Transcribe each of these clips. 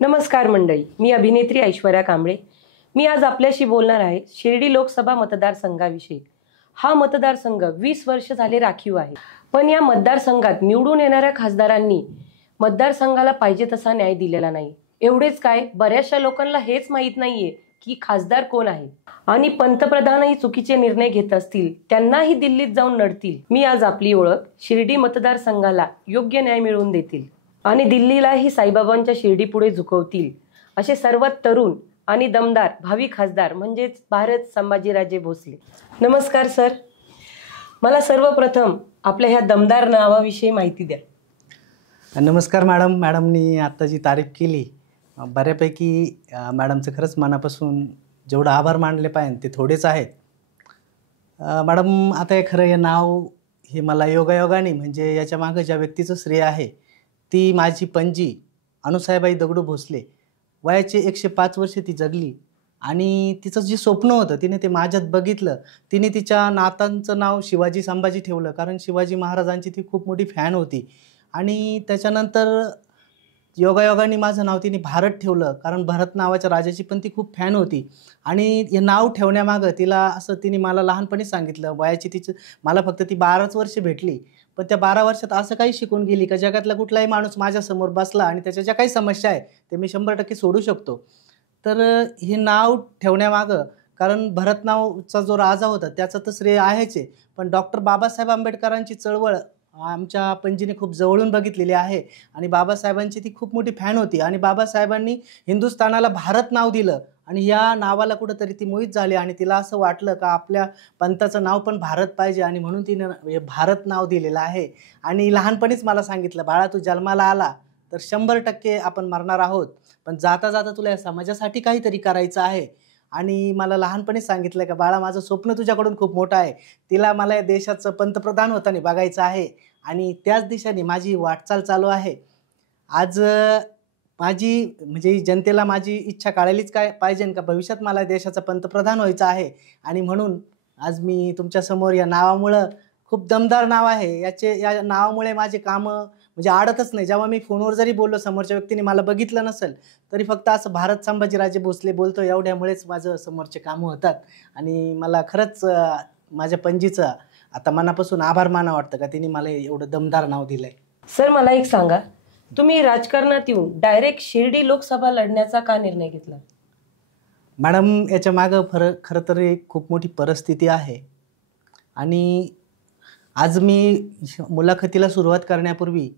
नमस्कार मंडळी, मी अभिनेत्री ऐश्वर्या कांबळे. मी आज आपल्याशी बोलणार आहे शिर्डी लोकसभा मतदारसंघाविषयी. हा मतदारसंघ 20 वर्ष झाले राखीव आहे, पण या मतदारसंघात निवडून येणाऱ्या खासदारांनी मतदारसंघाला पाहिजे तसा न्याय दिलेला नाही. एवढेच काय, बऱ्याचशा लोकांना हेच माहीत नाहीये की खासदार कोण आहे, आणि पंतप्रधानही चुकीचे निर्णय घेत असतील त्यांनाही दिल्लीत जाऊन लढतील. मी आज आपली ओळख शिर्डी मतदारसंघाला योग्य न्याय मिळवून देतील आणि दिल्लीलाही साईबाबांच्या शिर्डी पुढे झुकवतील असे सर्वात तरुण आणि दमदार भावी खासदार म्हणजेच भारत संभाजीराजे भोसले. नमस्कार सर. मला सर्वप्रथम आपल्या ह्या दमदार नावाविषयी माहिती द्या. नमस्कार मॅडम. मॅडमनी आत्ता जी तारीफ केली बऱ्यापैकी मॅडमचं खरंच मनापासून जेवढं आभार मानले पाहिजे ते थोडेच आहेत. मॅडम आता हे खरं हे नाव हे मला योगायोगाने म्हणजे याच्या मागं ज्या व्यक्तीचं श्रेय आहे ती माझी पणजी अनुसाहेबाई दगडू भोसले. वयाचे 105 वर्ष ती जगली आणि तिचं जे स्वप्न होतं तिने ते माझ्यात बघितलं. तिने तिच्या नातांचं नाव शिवाजी संभाजी ठेवलं कारण शिवाजी महाराजांची ती खूप मोठी फॅन होती. आणि त्याच्यानंतर योगायोगाने माझं नाव तिने भारत ठेवलं कारण भरत नावाच्या राजाची पण ती खूप फॅन होती. आणि हे नाव ठेवण्यामागं तिला असं तिने मला लहानपणी सांगितलं. वयाची तिचं मला फक्त ती 12च वर्ष भेटली, पण त्या 12 वर्षात असं काही शिकून गेली का जगातला कुठलाही माणूस माझ्यासमोर बसला आणि त्याच्या ज्या काही समस्या आहे ते मी 100% सोडू शकतो. तर हे नाव ठेवण्यामागं कारण भरत नावचा जो राजा होता त्याचं तर श्रेय आहेच आहे, पण डॉक्टर बाबासाहेब आंबेडकरांची चळवळ आमच्या पणजीने खूप जवळून बघितलेली आहे आणि बाबासाहेबांची ती खूप मोठी फॅन होती. आणि बाबासाहेबांनी हिंदुस्थानाला भारत नाव दिलं आणि या नावाला कुठंतरी ती मोहित झाली आणि तिला असं वाटलं का आपल्या पंथाचं नाव पण भारत पाहिजे आणि म्हणून तिने हे भारत नाव दिलेलं आहे. आणि लहानपणीच मला सांगितलं, बाळा तू जन्माला आला तर 100% आपण मरणार आहोत, पण जाता जाता तुला या समाजासाठी काहीतरी करायचं आहे. आणि मला लहानपणीच सांगितलं का बाळा माझं स्वप्न तुझ्याकडून खूप मोठं आहे, तिला मला या देशाचं पंतप्रधान होताना बघायचं आहे आणि त्याच दिशेने माझी वाटचाल चालू आहे. आज माझी म्हणजे जनतेला माझी इच्छा कळालीच काय पाहिजे का भविष्यात मला देशाचा पंतप्रधान व्हायचं आहे. आणि म्हणून आज मी तुमच्यासमोर या नावामुळं खूप दमदार नाव आहे, या नावामुळे माझे कामं म्हणजे आडतच नाही. जेव्हा मी फोनवर जरी बोललो समोरच्या व्यक्तीने मला बघितलं नसेल तरी फक्त असं भारत संभाजीराजे भोसले बोलतो एवढ्यामुळेच माझं समोरचे कामं होतात. आणि मला खरंच माझ्या पणजीचं आता मनापासून आभार माना वाटतं का तिने मला एवढं दमदार नाव दिलंय. सर मला एक सांगा, तुम्ही राजकारणात येऊन डायरेक्ट शिर्डी लोकसभा लढण्याचा का निर्णय घेतला? मॅडम याच्या मागं खरं तर एक खूप मोठी परिस्थिती आहे. आणि आज मी मुलाखतीला सुरुवात करण्यापूर्वी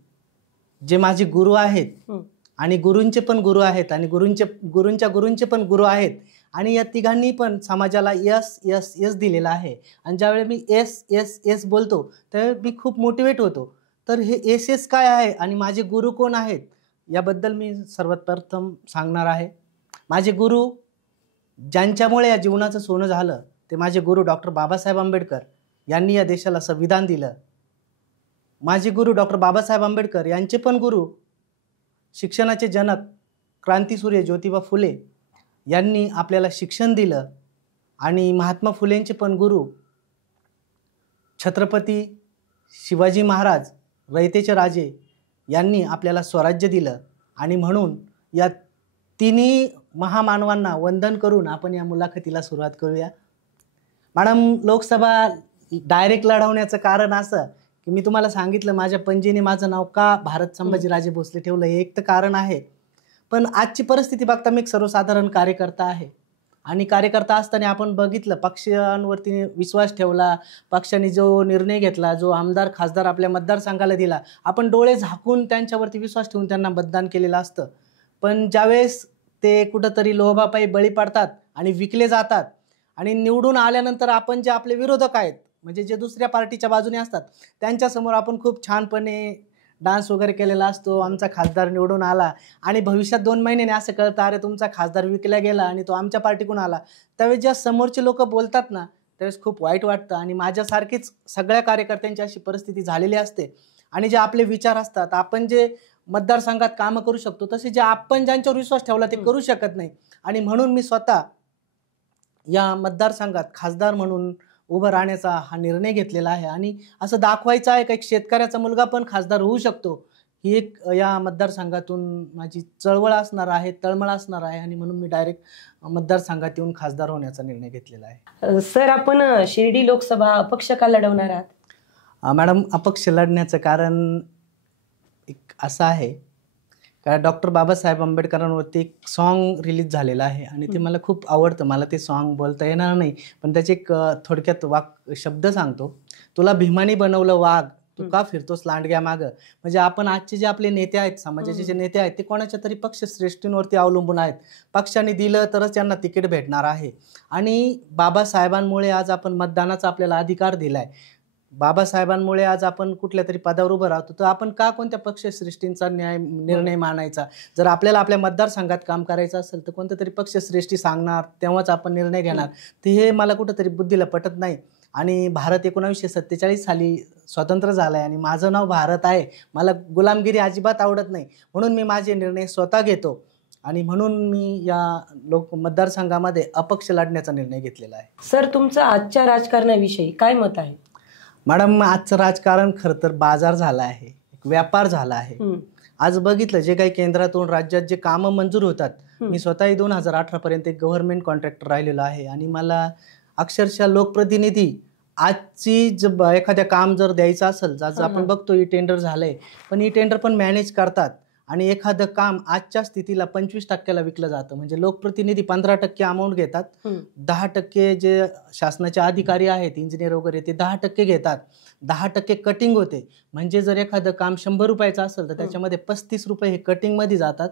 जे माझे गुरु आहेत आणि गुरूंचे पण गुरु आहेत आणि गुरूंच्या पण गुरु आहेत आणि या तिघांनी पण समाजाला यस यस यस दिलेला आहे. आणि ज्यावेळी मी एस एस एस बोलतो त्यावेळी मी खूप मोटिवेट होतो. तर हे एस एस काय आहे आणि माझे गुरु कोण आहेत याबद्दल मी सर्वात प्रथम सांगणार आहे. माझे गुरु ज्यांच्यामुळे या जीवनाचं सोनं झालं ते माझे गुरु डॉक्टर बाबासाहेब आंबेडकर यांनी या देशाला संविधान दिलं. माझे गुरु डॉक्टर बाबासाहेब आंबेडकर यांचे पण गुरु शिक्षणाचे जनक क्रांतीसूर्य ज्योतिबा फुले यांनी आपल्याला शिक्षण दिलं. आणि महात्मा फुलेंचे पण गुरु छत्रपती शिवाजी महाराज रयतेचे राजे यांनी आपल्याला स्वराज्य दिलं. आणि म्हणून या तिन्ही महामानवांना वंदन करून आपण या मुलाखतीला सुरुवात करूया. मॅडम लोकसभा डायरेक्ट लढवण्याचं कारण असं की मी तुम्हाला सांगितलं माझ्या पणजीने माझं नाव का भारत संभाजीराजे भोसले ठेवलं हे एक तर कारण आहे. पण आजची परिस्थिती बघता मी एक सर्वसाधारण कार्यकर्ता आहे आणि कार्यकर्ता असताना आपण बघितलं पक्षांवरती विश्वास ठेवला, पक्षाने जो निर्णय घेतला, जो आमदार खासदार आपल्या मतदारसंघाला दिला, आपण डोळे झाकून त्यांच्यावरती विश्वास ठेवून त्यांना मतदान केलेलं असतं. पण ज्यावेळेस ते कुठंतरी लोभापायी बळी पडतात आणि विकले जातात आणि निवडून आल्यानंतर आपण जे आपले विरोधक आहेत म्हणजे जे दुसऱ्या पार्टीच्या बाजूने असतात त्यांच्यासमोर आपण खूप छानपणे डान्स वगैरे केलेला असतो, आमचा खासदार निवडून आला आणि भविष्यात 2 महिन्याने असं कळतं अरे तुमचा खासदार विकला गेला आणि तो आमच्या पार्टीकडून आला. त्यावेळेस ज्या समोरचे लोक बोलतात ना त्यावेळेस खूप वाईट वाटतं. आणि माझ्यासारखीच सगळ्या कार्यकर्त्यांची अशी परिस्थिती झालेली असते. आणि जे आपले विचार असतात, आपण जे मतदारसंघात कामं करू शकतो तसे जे आपण ज्यांच्यावर विश्वास ठेवला ते करू शकत नाही. आणि म्हणून मी स्वतः या मतदारसंघात खासदार म्हणून उभं राहण्याचा हा निर्णय घेतलेला आहे. आणि असं दाखवायचं आहे का एक शेतकऱ्याचा मुलगा पण खासदार होऊ शकतो ही एक या मतदारसंघातून माझी चळवळ असणार आहे, तळमळ असणार आहे आणि म्हणून मी डायरेक्ट मतदारसंघात येऊन खासदार होण्याचा निर्णय घेतलेला आहे. सर, आपण शिर्डी लोकसभा अपक्ष का लढवणार आहात? मॅडम, अपक्ष लढण्याचं कारण एक असं आहे का डॉक्टर बाबासाहेब आंबेडकरांवरती एक सॉन्ग रिलीज झालेलं आहे आणि ते मला खूप आवडतं. मला ते सॉन्ग बोलता येणार नाही, पण त्याचे एक थोडक्यात शब्द सांगतो. तुला भीमानी बनवलं वाघ, तू का फिरतोस लांडग्या मागं. म्हणजे आपण आजचे जे आपले नेते आहेत, समाजाचे जे नेते आहेत, ते कोणाच्या तरी पक्षश्रेष्ठींवरती अवलंबून आहेत. पक्षाने दिलं तरच त्यांना तिकीट भेटणार आहे आणि बाबासाहेबांमुळे आज आपण मतदानाचा आपल्याला अधिकार दिलाय. बाबासाहेबांमुळे आज आपण कुठल्या तरी पदावर उभं राहतो, तर आपण का कोणत्या पक्षश्रेष्ठींचा निर्णय मानायचा? जर आपल्याला आपल्या मतदारसंघात काम करायचं असेल तर कोणत्या तरी पक्षश्रेष्ठी सांगणार तेव्हाच आपण निर्णय घेणार. तर हे मला कुठंतरी बुद्धीला पटत नाही. आणि भारत 1947 साली स्वतंत्र झाला आहे आणि माझं नाव भारत आहे. मला गुलामगिरी अजिबात आवडत नाही, म्हणून मी माझे निर्णय स्वतः घेतो आणि म्हणून मी या मतदारसंघामध्ये अपक्ष लढण्याचा निर्णय घेतलेला आहे. सर, तुमचं आजच्या राजकारणाविषयी काय मत आहे? मॅडम, आजचं राजकारण खरं तर बाजार झाला आहे, एक व्यापार झाला आहे. आज बघितलं जे काही केंद्रातून राज्यात जे कामं मंजूर होतात, मी स्वतःही 2018 पर्यंत एक गव्हर्नमेंट कॉन्ट्रॅक्टर राहिलेलो आहे आणि मला अक्षरशः लोकप्रतिनिधी आजची एखाद्या काम जर द्यायचं असेल, जसं आपण बघतो ई टेंडर झालंय, पण ई टेंडर पण मॅनेज करतात आणि एखादं काम आजच्या स्थितीला 25% विकलं जातं. म्हणजे लोकप्रतिनिधी 15% अमाऊंट घेतात, 10% जे शासनाचे अधिकारी आहेत, इंजिनियर वगैरे, ते 10% घेतात, 10% कटिंग होते. म्हणजे जर एखादं काम 100 रुपयाचं असेल तर त्याच्यामध्ये 35 रुपये हे कटिंगमध्ये जातात,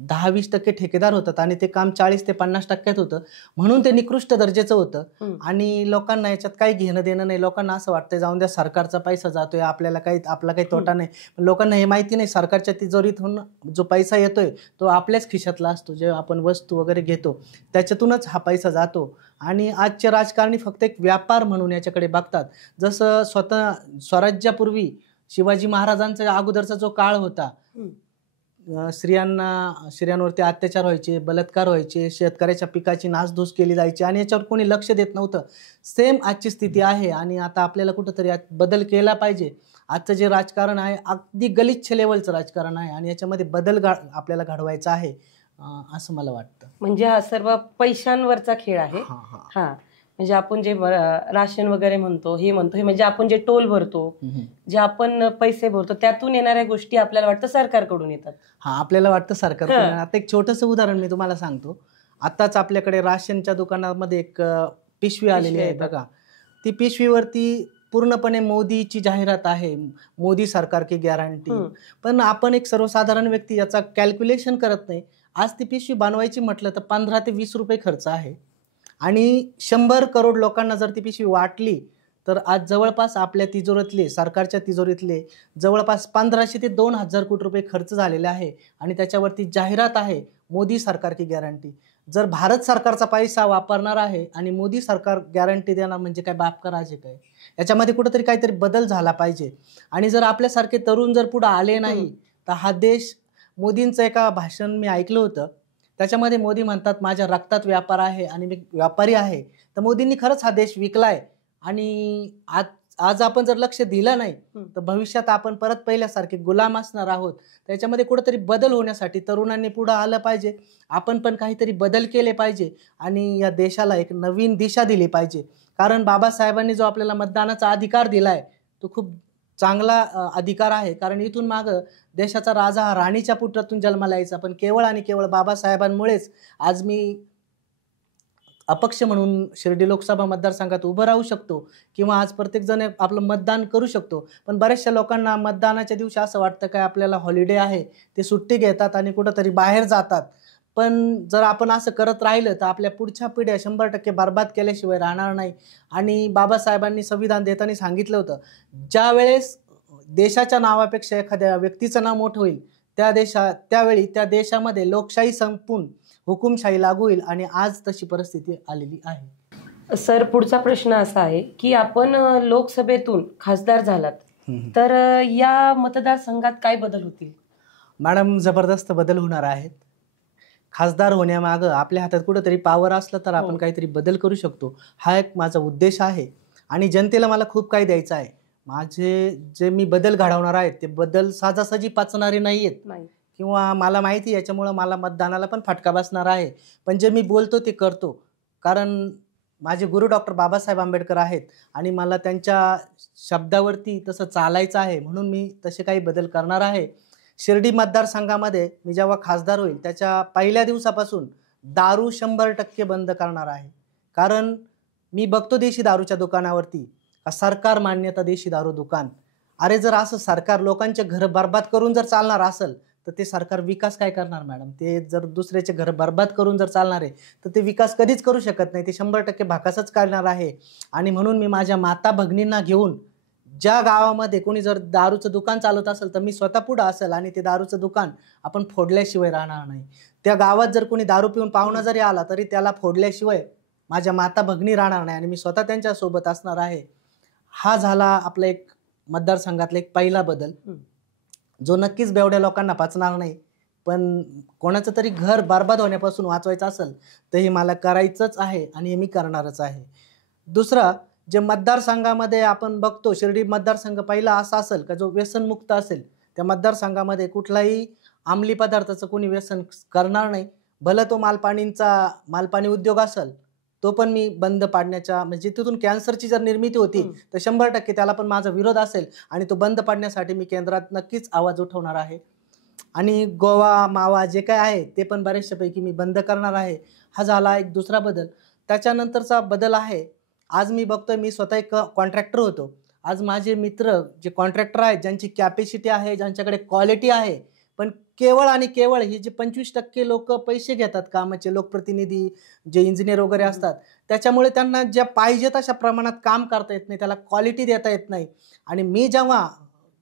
10-20% ठेकेदार होतात आणि ते काम 40 ते 50% होतं. म्हणून ते निकृष्ट दर्जाचं होतं आणि लोकांना याच्यात काही घेणं देणं नाही. लोकांना असं वाटतं जाऊन द्या, सरकारचा पैसा जातोय, आपला काही तोटा नाही. लोकांना हे माहिती नाही, सरकारच्या तिजोरीतून जो पैसा येतोय तो आपल्याच खिशातला असतो. जे आपण वस्तू वगैरे घेतो त्याच्यातूनच हा पैसा जातो आणि आजचे राजकारणी फक्त एक व्यापार म्हणून याच्याकडे बघतात. जसं स्वराज्यापूर्वी शिवाजी महाराजांचा अगोदरचा जो काळ होता, स्त्रियांवरती अत्याचार व्हायचे, बलात्कार व्हायचे, शेतकऱ्याच्या पिकाची नासधूस केली जायची आणि याच्यावर कोणी लक्ष देत नव्हतं. सेम आजची स्थिती आहे आणि आता आपल्याला कुठंतरी यात बदल केला पाहिजे. आजचं जे राजकारण आहे अगदी गलिच्छ लेवलचं राजकारण आहे आणि याच्यामध्ये बदल आपल्याला घडवायचा आहे असं मला वाटतं. म्हणजे हा सर्व पैशांवरचा खेळ आहे. हा, म्हणजे आपण जे राशन वगैरे म्हणतो, हे म्हणजे आपण जे टोल भरतो, जे आपण पैसे भरतो, त्यातून येणाऱ्या गोष्टी आपल्याला वाटतं सरकारकडून येतात. आपल्याला वाटतं सरकारकडून. आता एक छोटंसं उदाहरण मी तुम्हाला सांगतो. आताच आपल्याकडे राशनच्या दुकानामध्ये एक पिशवी आलेली आहे बघा. ती पिशवीवरती पूर्णपणे मोदीची जाहिरात आहे, मोदी सरकार की गॅरंटी. पण आपण एक सर्वसाधारण व्यक्ती याचा कॅल्क्युलेशन करत नाही. आज ती पिशवी बनवायची म्हटलं तर 15 ते 20 रुपये खर्च आहे आणि 100 करोड लोकांना जर ती पिशवी वाटली तर आज जवळपास आपल्या तिजोरीतले, सरकारच्या तिजोरीतले जवळपास 1500 ते 2000 कोटी रुपये खर्च झालेले आहे आणि त्याच्यावरती जाहिरात आहे मोदी सरकार की गॅरंटी. जर भारत सरकारचा पैसा वापरणार आहे आणि मोदी सरकार गॅरंटी देणार म्हणजे काय बाप का राजे काय? याच्यामध्ये कुठेतरी काहीतरी बदल झाला पाहिजे. आणि जर आपल्यासारखे तरुण जर पुढे आले नाही तर हा देश, मोदींचं एका भाषण मी ऐकलं होतं, त्याच्यामध्ये मोदी म्हणतात माझ्या रक्तात व्यापार आहे आणि मी व्यापारी आहे. तर मोदींनी खरंच हा देश विकलाय आणि आज आपण जर लक्ष दिलं नाही तर भविष्यात आपण परत पहिल्यासारखे गुलाम असणार आहोत. त्याच्यामध्ये कुठेतरी बदल होण्यासाठी तरुणांनी पुढे आलं पाहिजे. आपण पण काहीतरी बदल केले पाहिजे आणि या देशाला एक नवीन दिशा दिली पाहिजे. कारण बाबासाहेबांनी जो आपल्याला मतदानाचा अधिकार दिलाय तो खूप चांगला अधिकार आहे. कारण इथून मागं देशाचा राजा हा राणीच्या पुत्रातून जन्माला यायचा, पण केवळ आणि केवळ बाबासाहेबांमुळेच आज मी अपक्ष म्हणून शिर्डी लोकसभा मतदारसंघात उभं राहू शकतो किंवा आज प्रत्येक जण आपलं मतदान करू शकतो. पण बऱ्याचशा लोकांना मतदानाच्या दिवशी असं वाटतं काय आपल्याला हॉलिडे आहे, ते सुट्टी घेतात आणि कुठंतरी बाहेर जातात. पण जर आपण असं करत राहिलं तर आपल्या पुढच्या पिढ्या 100% बर्बाद केल्याशिवाय राहणार नाही. आणि बाबासाहेबांनी संविधान देताना सांगितलं होतं, ज्या वेळेस देशाच्या नावापेक्षा एखाद्या व्यक्तीचं नाव मोठं होईल त्यावेळी त्या देशामध्ये लोकशाही संपून हुकुमशाही लागू होईल आणि आज तशी परिस्थिती आलेली आहे. सर, पुढचा प्रश्न असा आहे की आपण लोकसभेतून खासदार झालात तर या मतदारसंघात काय बदल होतील? मॅडम, जबरदस्त बदल होणार आहेत. खासदार होण्यामागं आपल्या हातात कुठंतरी पॉवर असलं तर आपण काहीतरी बदल करू शकतो, हा एक माझा उद्देश आहे. आणि जनतेला मला खूप काही द्यायचं आहे. माझे जे मी बदल घडवणार आहेत ते बदल साजासजी पचणारे नाही आहेत नाही. किंवा मला माहिती याच्यामुळं मला मतदानाला पण फटका बसणार आहे. पण जे मी बोलतो ते करतो. कारण माझे गुरु डॉक्टर बाबासाहेब आंबेडकर आहेत आणि मला त्यांच्या शब्दावरती तसं चालायचं आहे, म्हणून मी तसे काही बदल करणार आहे. शिर्डी मतदारसंघामध्ये मी जेव्हा खासदार होईल त्याच्या पहिल्या दिवसापासून दारू 100% बंद करणार आहे. कारण मी बघतो देशी दारूच्या दुकानावरती सरकार मान्यता देशी दारू दुकान. अरे जर असं सरकार लोकांचे घर बर्बाद करून जर चालणार असेल तर ते सरकार विकास काय करणार मॅडम? ते जर दुसऱ्याचे घर बर्बाद करून जर चालणार आहे तर ते विकास कधीच करू शकत नाही. ते 100% भाकासच करणार आहे. आणि म्हणून मी माझ्या माता भगिनींना घेऊन ज्या गावामध्ये कोणी जर दारूचं दुकान चालवत असेल तर मी स्वतः पुढं असेल आणि ते दारूचं दुकान आपण फोडल्याशिवाय राहणार नाही. त्या गावात जर कोणी दारू पिऊन पाहुणा जरी आला तरी त्याला फोडल्याशिवाय माझ्या माता भगिनी राहणार नाही आणि मी स्वतः त्यांच्यासोबत असणार आहे. हा झाला आपला एक मतदारसंघातला एक पहिला बदल, जो नक्कीच बेवड्या लोकांना पचणार नाही. पण कोणाचं तरी घर बर्बाद होण्यापासून वाचवायचं असेल तर हे मला करायचंच आहे आणि हे मी करणारच आहे. दुसरं, जे मतदारसंघामध्ये आपण बघतो शिर्डी मतदारसंघ पहिला असा असेल का जो व्यसनमुक्त असेल. त्या मतदारसंघामध्ये कुठलाही अंमली पदार्थाचं कोणी व्यसन करणार नाही. भलं तो मालपाणी उद्योग असेल तो पण मी बंद पाडण्याच्या, म्हणजे तिथून कॅन्सरची जर निर्मिती होती तर 100% त्याला पण माझा विरोध असेल आणि तो बंद पाडण्यासाठी मी केंद्रात नक्कीच आवाज उठवणार आहे. आणि गोवा मावा जे काय आहे ते पण बऱ्याचशापैकी मी बंद करणार आहे. हा झाला एक दुसरा बदल. त्याच्यानंतरचा बदल आहे, आज मी बघतोय मी स्वतः एक कॉन्ट्रॅक्टर होतो. आज माझे मित्र जे कॉन्ट्रॅक्टर आहेत, ज्यांची कॅपॅसिटी आहे, ज्यांच्याकडे क्वालिटी आहे, पण केवळ आणि केवळ ही जे 25% लोक पैसे घेतात कामाचे, लोकप्रतिनिधी जे इंजिनियर वगैरे असतात, त्याच्यामुळे त्यांना ज्या पाहिजे तशा प्रमाणात काम करता येत नाही, त्याला क्वालिटी देता येत नाही. आणि मी जेव्हा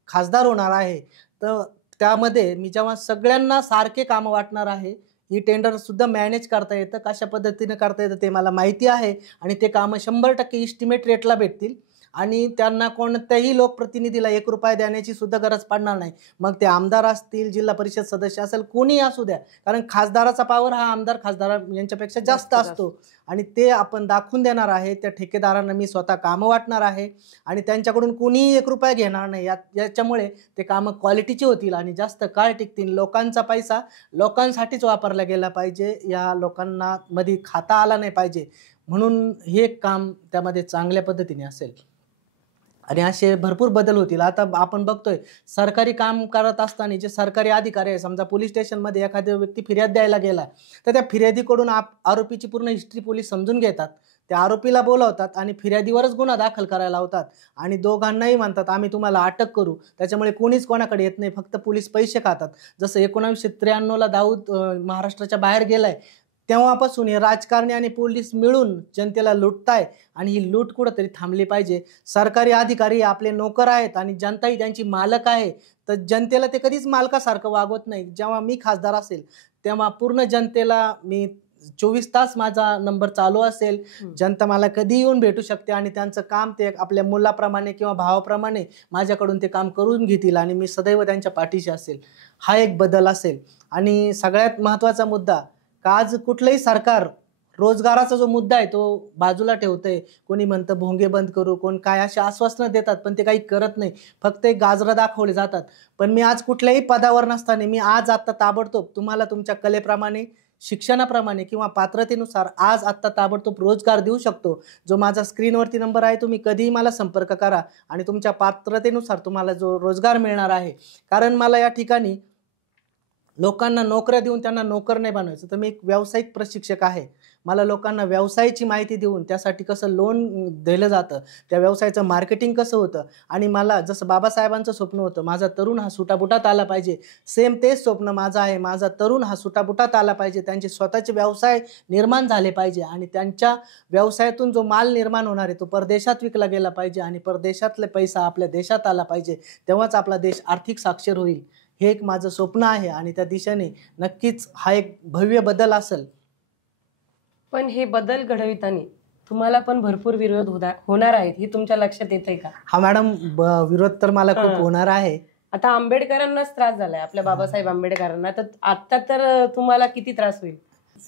खासदार होणार आहे तर त्यामध्ये मी जेव्हा सगळ्यांना सारखे कामं वाटणार आहे, ही टेंडर सुद्धा मॅनेज करता येतं, कशा पद्धतीने करता येतं ते मला माहिती आहे. आणि ते कामं 100% इस्टिमेट रेटला भेटतील आणि त्यांना कोणत्याही लोकप्रतिनिधीला 1 रुपया देण्याची सुद्धा गरज पडणार नाही. मग ते आमदार असतील, जिल्हा परिषद सदस्य असेल, कोणीही असू द्या. कारण खासदाराचा पावर हा आमदार खासदार यांच्यापेक्षा जास्त असतो आणि ते आपण दाखवून देणार आहे. त्या ठेकेदारांना मी स्वतः कामं वाटणार आहे आणि त्यांच्याकडून कोणीही 1 रुपया घेणार नाही. याच्यामुळे ते कामं क्वालिटीची होतील आणि जास्त काळ टिकतील. लोकांचा पैसा लोकांसाठीच वापरला गेला पाहिजे, या लोकांना मध्ये खाता आला नाही पाहिजे, म्हणून हे काम त्यामध्ये चांगल्या पद्धतीने असेल. आणि असे भरपूर बदल होतील. आता आपण बघतोय सरकारी काम करत असताना जे सरकारी अधिकारी आहे, समजा पोलीस स्टेशनमध्ये एखादा व्यक्ती फिर्याद द्यायला गेला तर त्या फिर्यादीकडून आरोपीची पूर्ण हिस्ट्री पोलीस समजून घेतात. त्या आरोपीला बोलावतात आणि फिर्यादीवरच गुन्हा दाखल करायला लावतात आणि दोघांनाही म्हणतात आम्ही तुम्हाला अटक करू. त्याच्यामुळे कोणीच कोणाकडे येत नाही, फक्त पोलीस पैसे खातात. जसं 1993ला दाऊद महाराष्ट्राच्या बाहेर गेलाय तेव्हापासून हे राजकारणी आणि पोलीस मिळून जनतेला लुटताय आणि ही लूट कुठंतरी थांबली पाहिजे. सरकारी अधिकारी आपले नोकर आहेत आणि जनताही त्यांची मालक आहे, तर जनतेला ते कधीच मालकासारखं वागवत नाही. जेव्हा मी खासदार असेल तेव्हा पूर्ण जनतेला मी 24 तास माझा नंबर चालू असेल. जनता मला कधी येऊन भेटू शकते आणि त्यांचं काम ते आपल्या मुलाप्रमाणे किंवा भावाप्रमाणे माझ्याकडून ते काम करून घेतील आणि मी सदैव त्यांच्या पाठीशी असेल. हा एक बदल असेल. आणि सगळ्यात महत्त्वाचा मुद्दा, आज कुठलंही सरकार रोजगाराचा जो मुद्दा आहे तो बाजूला ठेवतंय. कोणी म्हणतं भोंगे बंद करू, कोण काय अशी आश्वासनं देतात पण ते काही करत नाही, फक्त एक गाजरं दाखवले जातात. पण मी आज कुठल्याही पदावर नसताना मी आज आत्ता ताबडतोब तुम्हाला तुमच्या कलेप्रमाणे, शिक्षणाप्रमाणे किंवा पात्रतेनुसार आज आत्ता ताबडतोब रोजगार देऊ शकतो. जो माझा स्क्रीनवरती नंबर आहे तुम्ही कधीही मला संपर्क करा आणि तुमच्या पात्रतेनुसार तुम्हाला जो रोजगार मिळणार आहे. कारण मला या ठिकाणी लोकांना नोकऱ्या देऊन त्यांना नोकर नाही बनवायचं, तर मी एक व्यावसायिक प्रशिक्षक आहे. मला लोकांना व्यवसायाची माहिती देऊन त्यासाठी कसं लोन दिलं जातं, त्या व्यवसायाचं मार्केटिंग कसं होतं, आणि मला जसं बाबासाहेबांचं स्वप्न होतं माझा तरुण हा सुटाबुटात आला पाहिजे, सेम तेच स्वप्न माझं आहे. माझा तरुण हा सुटाबुटात आला पाहिजे, त्यांचे स्वतःचे व्यवसाय निर्माण झाले पाहिजे आणि त्यांच्या व्यवसायातून जो माल निर्माण होणार आहे तो परदेशात विकला गेला पाहिजे आणि परदेशातले पैसा आपल्या देशात आला पाहिजे. तेव्हाच आपला देश आर्थिक साक्षर होईल. हे एक माझं स्वप्न आहे आणि त्या दिशेने नक्कीच हा एक भव्य बदल असेल. पण हे बदल घडविताना तुम्हाला पण भरपूर विरोध होणार आहेत, हे तुमच्या लक्षात येतंय का? हा मॅडम, विरोध तर मला खूप होणार आहे. आता आंबेडकरांनाच त्रास झालाय, आपल्या बाबासाहेब आंबेडकरांना, तर आता तर तुम्हाला किती त्रास होईल?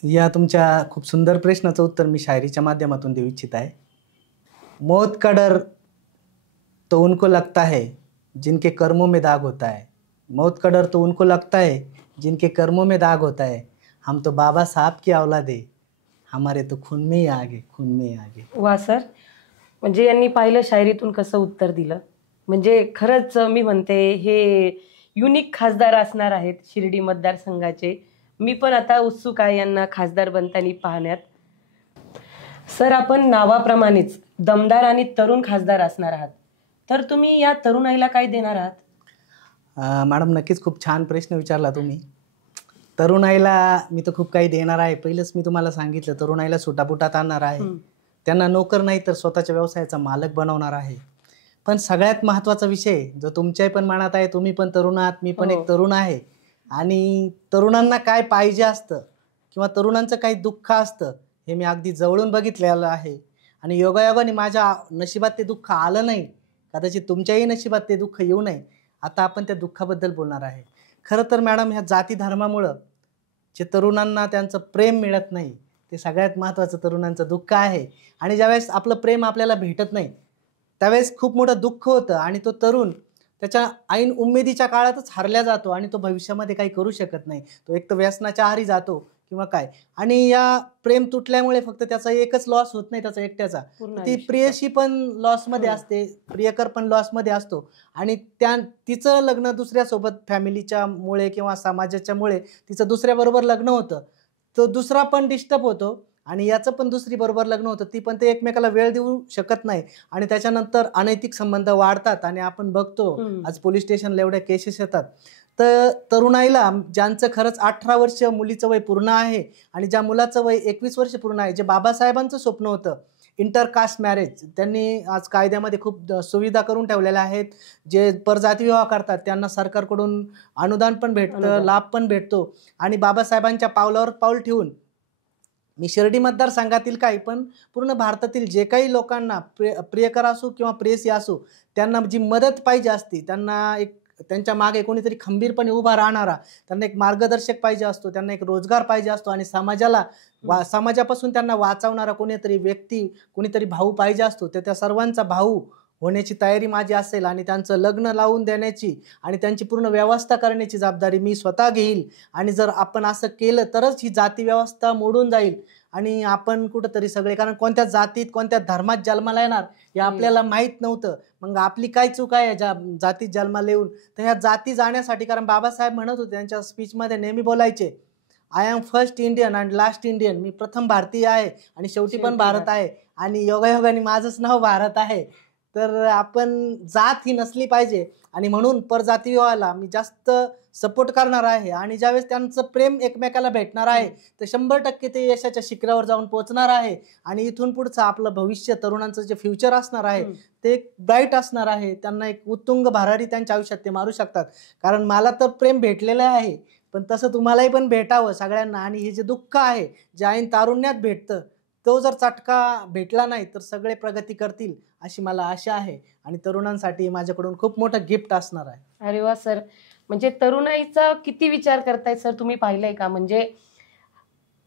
या तुमच्या खूप सुंदर प्रश्नाचं उत्तर मी शायरीच्या माध्यमातून देऊ इच्छित आहे. मौत का डर तो उनको लगता है जिनके कर्मों में दाग होता है, मौत का डर तो उनको लगता है जिनके कर्मों में दाग होता है। हम तो बाबा साहब की औलाद है, हमारे तो खून में ही आगे, खून में ही आगे. वा सर, म्हणजे यांनी पाहिलं शायरीतून कसं उत्तर दिलं. म्हणजे खरंच मी म्हणते हे युनिक खासदार असणार आहेत शिर्डी मतदारसंघाचे. मी पण आता उत्सुक आहे यांना खासदार बनताना पाहण्यात. सर, आपण नावाप्रमाणेच दमदार आणि तरुण खासदार असणार आहात, तर तुम्ही या तरुणाईला काय देणार आहात? मॅडम, नक्कीच खूप छान प्रश्न विचारला तुम्ही. तरुणाईला मी तर खूप काही देणार आहे. पहिलंच मी तुम्हाला सांगितलं, तरुणाईला सुटापुटात आणणार आहे. त्यांना नोकर नाही तर स्वतःच्या व्यवसायाचा मालक बनवणार आहे. पण सगळ्यात महत्त्वाचा विषय जो तुमच्याही पण मनात आहे, तुम्ही पण तरुण आहात, मी पण एक तरुण आहे, आणि तरुणांना काय पाहिजे असतं किंवा तरुणांचं काही दुःख असतं हे मी अगदी जवळून बघितलेलं आहे. आणि योगायोगाने माझ्या नशिबात ते दुःख आलं नाही, कदाचित तुमच्याही नशिबात ते दुःख येऊ नये. आता आपण त्या दुःखाबद्दल बोलणार आहे. खरं तर मॅडम, ह्या जाती धर्मामुळं जे तरुणांना त्यांचं प्रेम मिळत नाही, ते सगळ्यात महत्त्वाचं तरुणांचं दुःख आहे. आणि ज्यावेळेस आपलं प्रेम आपल्याला भेटत नाही त्यावेळेस खूप मोठं दुःख होतं, आणि तो तरुण त्याच्या ऐन उमेदीच्या काळातच हरल्या जातो आणि तो भविष्यामध्ये काही करू शकत नाही. तो एक तर व्यसनाच्या आहारी जातो किंवा काय. आणि या प्रेम तुटल्यामुळे फक्त त्याचा एकच लॉस होत नाही त्याचा एकट्याचा, ती प्रियशी पण लॉसमध्ये असते, प्रियकर पण लॉसमध्ये असतो, आणि तिचं लग्न दुसऱ्यासोबत फॅमिलीच्या मुळे किंवा समाजाच्या मुळे तिचं दुसऱ्याबरोबर लग्न होतं, तो दुसरा पण डिस्टर्ब होतो, आणि याचं पण दुसरी बरोबर लग्न होतं, ती पण ते एकमेकाला वेळ देऊ शकत नाही, आणि त्याच्यानंतर अनैतिक संबंध वाढतात. आणि आपण बघतो आज पोलीस स्टेशनला एवढ्या केसेस येतात. तर तरुणाईला ज्यांचं खरंच 18 वर्ष मुलीचं वय पूर्ण आहे आणि ज्या मुलाचं वय 21 वर्ष पूर्ण आहे, जे बाबासाहेबांचं स्वप्न होतं इंटरकास्ट मॅरेज, त्यांनी आज कायद्यामध्ये खूप सुविधा करून ठेवलेल्या आहेत. जे परजाती विवाह करतात त्यांना सरकारकडून अनुदान पण भेटतं, लाभ पण भेटतो. आणि बाबासाहेबांच्या पावलावर पाऊल ठेवून मी शिर्डी मतदारसंघातील काही पण पूर्ण भारतातील जे काही लोकांना प्रियकर असो किंवा प्रेयसी असो, त्यांना जी मदत पाहिजे असते, त्यांना एक त्यांच्या मागे कोणीतरी खंबीरपणे उभा राहणारा, त्यांना एक मार्गदर्शक पाहिजे असतो, त्यांना एक रोजगार पाहिजे असतो, आणि समाजापासून त्यांना वाचवणारा कोणीतरी व्यक्ती, कोणीतरी भाऊ पाहिजे असतो. त्या सर्वांचा भाऊ होण्याची तयारी माझी असेल, आणि त्यांचं लग्न लावून देण्याची आणि त्यांची पूर्ण व्यवस्था करण्याची जबाबदारी मी स्वतः घेईल. आणि जर आपण असं केलं तरच ही जाती व्यवस्था मोडून जाईल, आणि आपण कुठंतरी सगळे, कारण कोणत्या जातीत कोणत्या धर्मात जन्माला येणार हे आपल्याला माहीत नव्हतं. मग आपली काय चूक आहे ज्या जातीत जन्माला येऊन? तर ह्या जाती जाण्यासाठी, कारण बाबासाहेब म्हणत होते त्यांच्या स्पीचमध्ये, नेहमी बोलायचे, I am first Indian and last Indian. मी प्रथम भारतीय आहे आणि शेवटी पण भारत आहे, आणि योगायोगाने माझंच नाव भारत आहे. तर आपण जात ही नसली पाहिजे, आणि म्हणून परजाती विवाहाला मी जास्त सपोर्ट करणार आहे. आणि ज्यावेळेस त्यांचं प्रेम एकमेकाला भेटणार आहे तर 100% ते यशाच्या शिखरावर जाऊन पोहोचणार आहे. आणि इथून पुढचं आपलं भविष्य, तरुणांचं जे फ्युचर असणार आहे ते एक ब्राईट असणार आहे. त्यांना एक उत्तुंग भरारी त्यांच्या आयुष्यात ते मारू शकतात. कारण मला तर प्रेम भेटलेलं आहे, पण तसं तुम्हालाही पण भेटावं सगळ्यांना. आणि हे जे दुःख आहे, जे ऐन तारुण्यात भेटतं, तो जर चटका भेटला नाही तर सगळे प्रगती करतील अशी मला आशा आहे. आणि तरुणांसाठी माझ्याकडून खूप मोठं गिफ्ट असणार आहे. अरे वा सर, म्हणजे तरुणाईचा किती विचार करताय सर, तुम्ही पाहिलंय का? म्हणजे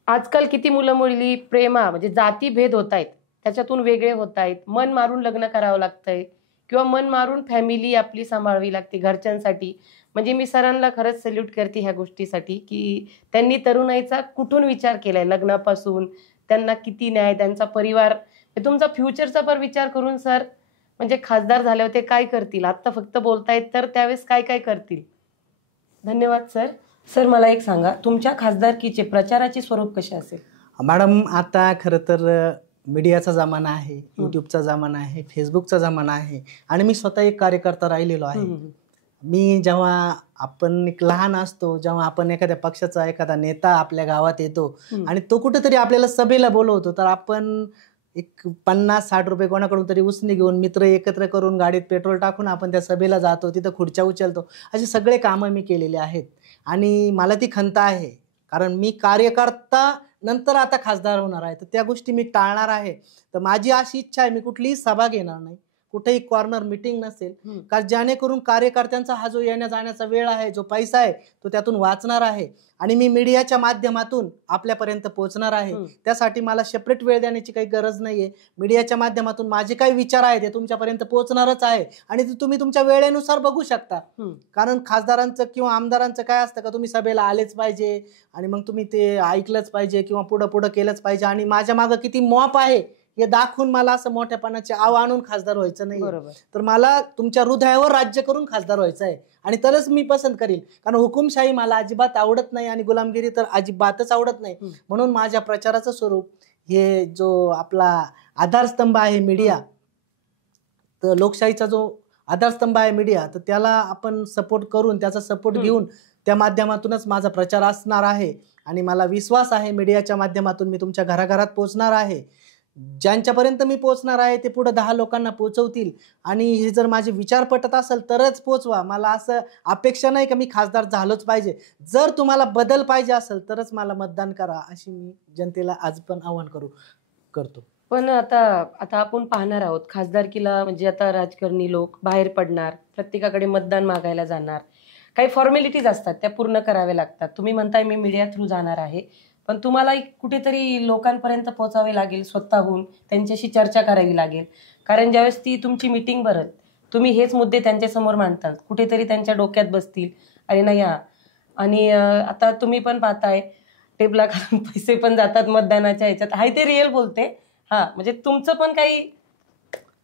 आजकाल किती मुलं मुली म्हणजे जातीभेद होत आहेत, त्याच्यातून वेगळे होत आहेत, मन मारून लग्न करावं लागतंय किंवा मन मारून फॅमिली आपली सांभाळावी लागते घरच्यांसाठी. म्हणजे मी सरांना खरंच सल्यूट करते ह्या गोष्टीसाठी की त्यांनी तरुणाईचा कुठून विचार केलाय, लग्नापासून त्यांना किती न्याय, त्यांचा परिवार, तुमचा फ्युचरचा पण विचार करून सर म्हणजे खासदार झाले होते काय करतील, आता फक्त बोलतायत तर त्यावेळेस काय काय करतील. धन्यवाद सर. सर, मला एक सांगा, तुमच्या खासदारकीचे प्रचाराचे स्वरूप कसे असेल? मॅडम, आता खरं तर मीडियाचा जमाना आहे, यूट्यूबचा जमाना आहे, फेसबुकचा जमाना आहे, आणि मी स्वतः एक कार्यकर्ता राहिलेलो आहे. मी जेव्हा आपण एक लहान असतो, जेव्हा आपण एखाद्या पक्षाचा एखादा नेता आपल्या गावात येतो आणि तो कुठेतरी आपल्याला सभेला बोलवतो, तर आपण एक 50-60 रुपये कोणाकडून तरी उसने घेऊन, मित्र एकत्र करून, गाडीत पेट्रोल टाकून आपण त्या सभेला जातो, तिथं खुर्च्या उचलतो. असे सगळे कामं मी केलेले आहेत, आणि मला ती खंत आहे. कारण मी कार्यकर्ता नंतर आता खासदार होणार आहे, तर त्या गोष्टी मी टाळणार आहे. तर माझी अशी इच्छा आहे, मी कुठलीही सभा घेणार नाही, कुठेही कॉर्नर मीटिंग नसेल, हम्म. का जेणेकरून कार्यकर्त्यांचा हा जो येण्या जाण्याचा वेळ आहे, जो पैसा आहे, तो त्यातून वाचणार आहे आणि मी मीडियाच्या माध्यमातून आपल्यापर्यंत पोहोचणार आहे. हम्म. त्यासाठी मला सेपरेट वेळ देण्याची काही गरज नाहीये. मीडियाच्या माध्यमातून माझे काही विचार आहेत ते तुमच्यापर्यंत पोहोचणारच आहे आणि ते तुम्ही तुमच्या वेळेनुसार बघू शकता. हम्म. कारण खासदारांचं किंवा आमदारांचं काय असतं का तुम्ही सभेला आलेच पाहिजे आणि मग तुम्ही ते ऐकलंच पाहिजे किंवा पुढं पुढं केलंच पाहिजे आणि माझ्या मागं किती मॉप आहे हे दाखवून मला असं मोठ्यापणाचे आव आणून खासदार व्हायचं नाही. बरोबर. तर मला तुमच्या हृदयावर राज्य करून खासदार व्हायचं आहे आणि तरच मी पसंत करील. कारण हुकुमशाही मला अजिबात आवडत नाही आणि गुलामगिरी तर अजिबातच आवडत नाही. म्हणून माझ्या प्रचाराचं स्वरूप हे जो आपला आधारस्तंभ आहे मीडिया, तर लोकशाहीचा जो आधारस्तंभ आहे मीडिया, तर त्याला आपण सपोर्ट करून त्याचा सपोर्ट घेऊन त्या माध्यमातूनच माझा प्रचार असणार आहे आणि मला विश्वास आहे मीडियाच्या माध्यमातून मी तुमच्या घराघरात पोहोचणार आहे. ज्यांच्यापर्यंत मी पोहोचणार आहे ते पुढे 10 लोकांना पोहोचवतील आणि हे जर माझे विचार पटत असेल तरच पोहोचवा. मला असं अपेक्षा नाही की मी खासदार झालोच पाहिजे. जर तुम्हाला बदल पाहिजे असेल तरच मला मतदान करा, अशी मी जनतेला आज पण आवाहन करतो. पण आता आपण पाहणार आहोत खासदारकीला, म्हणजे आता राजकारणी लोक बाहेर पडणार, प्रत्येकाकडे मतदान मागायला जाणार, काही फॉर्मॅलिटीज असतात त्या पूर्ण कराव्या लागतात. तुम्ही म्हणताय मी मीडिया थ्रू जाणार आहे, पण तुम्हाला कुठेतरी लोकांपर्यंत पोहोचावे लागेल, स्वतःहून त्यांच्याशी चर्चा करावी लागेल. कारण ज्यावेळेस ती तुमची मीटिंग भरत, तुम्ही हेच मुद्दे त्यांच्यासमोर मांडतात, कुठेतरी त्यांच्या डोक्यात बसतील अरे नाही हा. आणि आता तुम्ही पण पाहताय टेबला खालून पैसे पण जातात मतदानाच्या ह्याच्यात, हाय ते रिअल बोलते. हा, म्हणजे तुमचं पण काही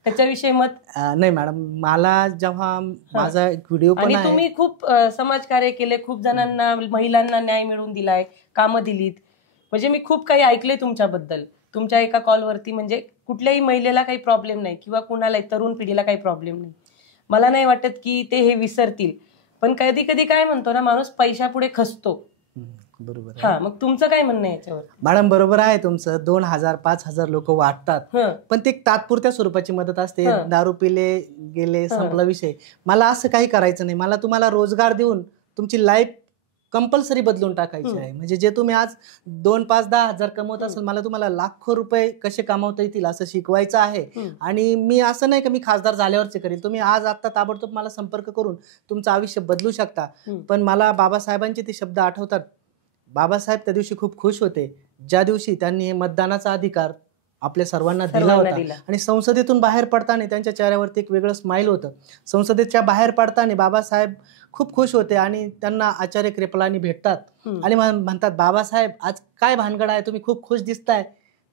त्याच्याविषयी मत नाही मॅडम, मला जेव्हा माझा एक व्हिडिओ पण आणि आहे, तुम्ही खूप समाजकार्य केले, खूप जणांना, महिलांना न्याय मिळवून दिलाय, कामं दिलीत, म्हणजे मी खूप काही ऐकलंय तुमच्याबद्दल. तुमच्या एका कॉलवरती म्हणजे कुठल्याही महिलेला काही प्रॉब्लेम नाही किंवा कुणाला तरुण पिढीला काही प्रॉब्लेम नाही. मला नाही वाटत की ते हे विसरतील. पण कधी कधी काय म्हणतो ना माणूस, पैशापुढे खचतो. बरोबर. हा, मग तुमचं काय म्हणणं आहे याच्यावर? मॅडम बरोबर आहे तुमचं. 2000 5000 लोक वाटतात, पण ते तात्पुरत्या स्वरूपाची मदत असते. दारू पिले गेले, संपला विषय. मला असं काही करायचं नाही. मला तुम्हाला रोजगार देऊन तुमची लाईफ कंपल्सरी बदलून टाकायची आहे. म्हणजे जे तुम्ही आज 2 5 10 हजार कमवत असेल, मला तुम्हाला लाखो रुपये कसे कमावता येतील असं शिकवायचं आहे. आणि मी असं नाही की मी खासदार झाल्यावरच करेल. तुम्ही आज आता ताबडतोब मला संपर्क करून तुमचं आयुष्य बदलू शकता. पण मला बाबासाहेबांचे ते शब्द आठवतात. बाबासाहेब त्या दिवशी खूप खुश होते ज्या दिवशी त्यांनी मतदानाचा अधिकार आपल्या सर्वांना दिला होता. आणि संसदेतून बाहेर पडताना त्यांच्या चेहऱ्यावरती एक वेगळं स्माईल होतं. संसदेच्या बाहेर पडताना बाबासाहेब खूप खुश होते आणि त्यांना आचार्य कृपलानी भेटतात आणि म्हणतात, बाबासाहेब आज काय भानगड आहे, तुम्ही खूप खुश दिसताय.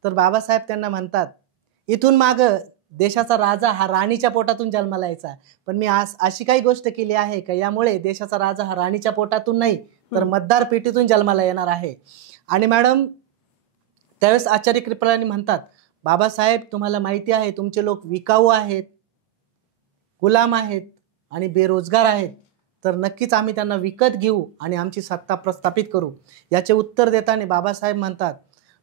तर बाबासाहेब त्यांना म्हणतात, इथून माग देशाचा राजा हा राणीच्या पोटातून जन्माला यायचा, पण मी आज अशी काही गोष्ट केली आहे का यामुळे देशाचा राजा हा राणीच्या पोटातून नाही तर मतदार पेटीतून जन्माला येणार आहे. आणि मॅडम त्यावेळेस आचार्य कृपलानी म्हणतात, बाबासाहेब तुम्हाला माहिती आहे तुमचे लोक विकाऊ आहेत, गुलाम आहेत आणि बेरोजगार आहेत, तर नक्कीच आम्ही त्यांना विकत घेऊ आणि आमची सत्ता प्रस्थापित करू. याचे उत्तर देताना बाबासाहेब म्हणतात,